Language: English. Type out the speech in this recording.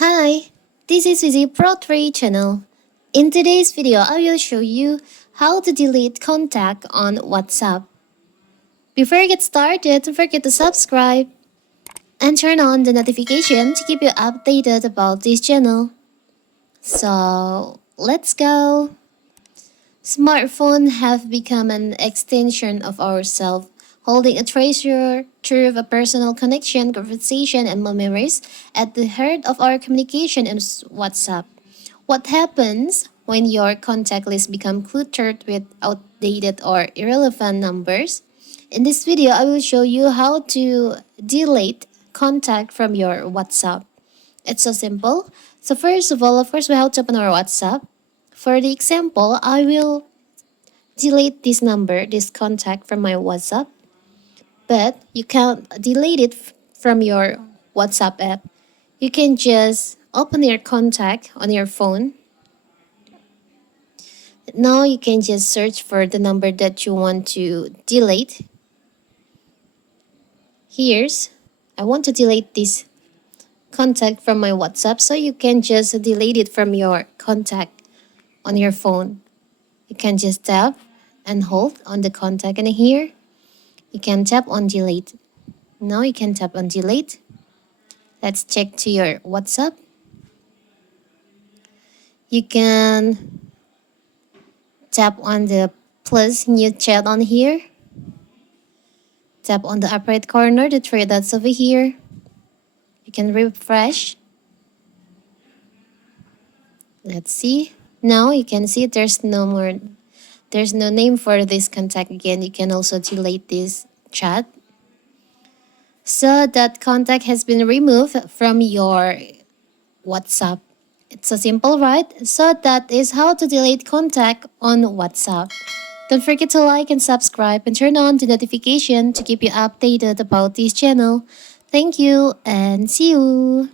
Hi, this is Vizi Pro 3 channel. In today's video, I will show you how to delete contact on WhatsApp. Before you get started, don't forget to subscribe and turn on the notification to keep you updated about this channel. So, let's go. Smartphones have become an extension of ourselves, holding a treasure trove of personal connection, conversation, and memories. At the heart of our communication is WhatsApp. What happens when your contact list become cluttered with outdated or irrelevant numbers? In this video, I will show you how to delete contact from your WhatsApp. It's so simple. So first of all, of course, we have to open our WhatsApp. For the example, I will delete this number, this contact from my WhatsApp, but you can't delete it from your WhatsApp app. You can just open your contact on your phone. Now you can just search for the number that you want to delete. Here's, I want to delete this contact from my WhatsApp, so you can just delete it from your contact on your phone. You can just tap and hold on the contact, and here you can tap on delete. Now you can tap on delete. Let's check to your WhatsApp. You can tap on the plus new chat on here. Tap on the upper right corner, the three dots over here. You can refresh. Let's see. Now you can see there's no name for this contact again. You can also delete this chat. So that contact has been removed from your WhatsApp. It's so simple, right? So that is how to delete contact on WhatsApp. Don't forget to like and subscribe and turn on the notification to keep you updated about this channel. Thank you and see you.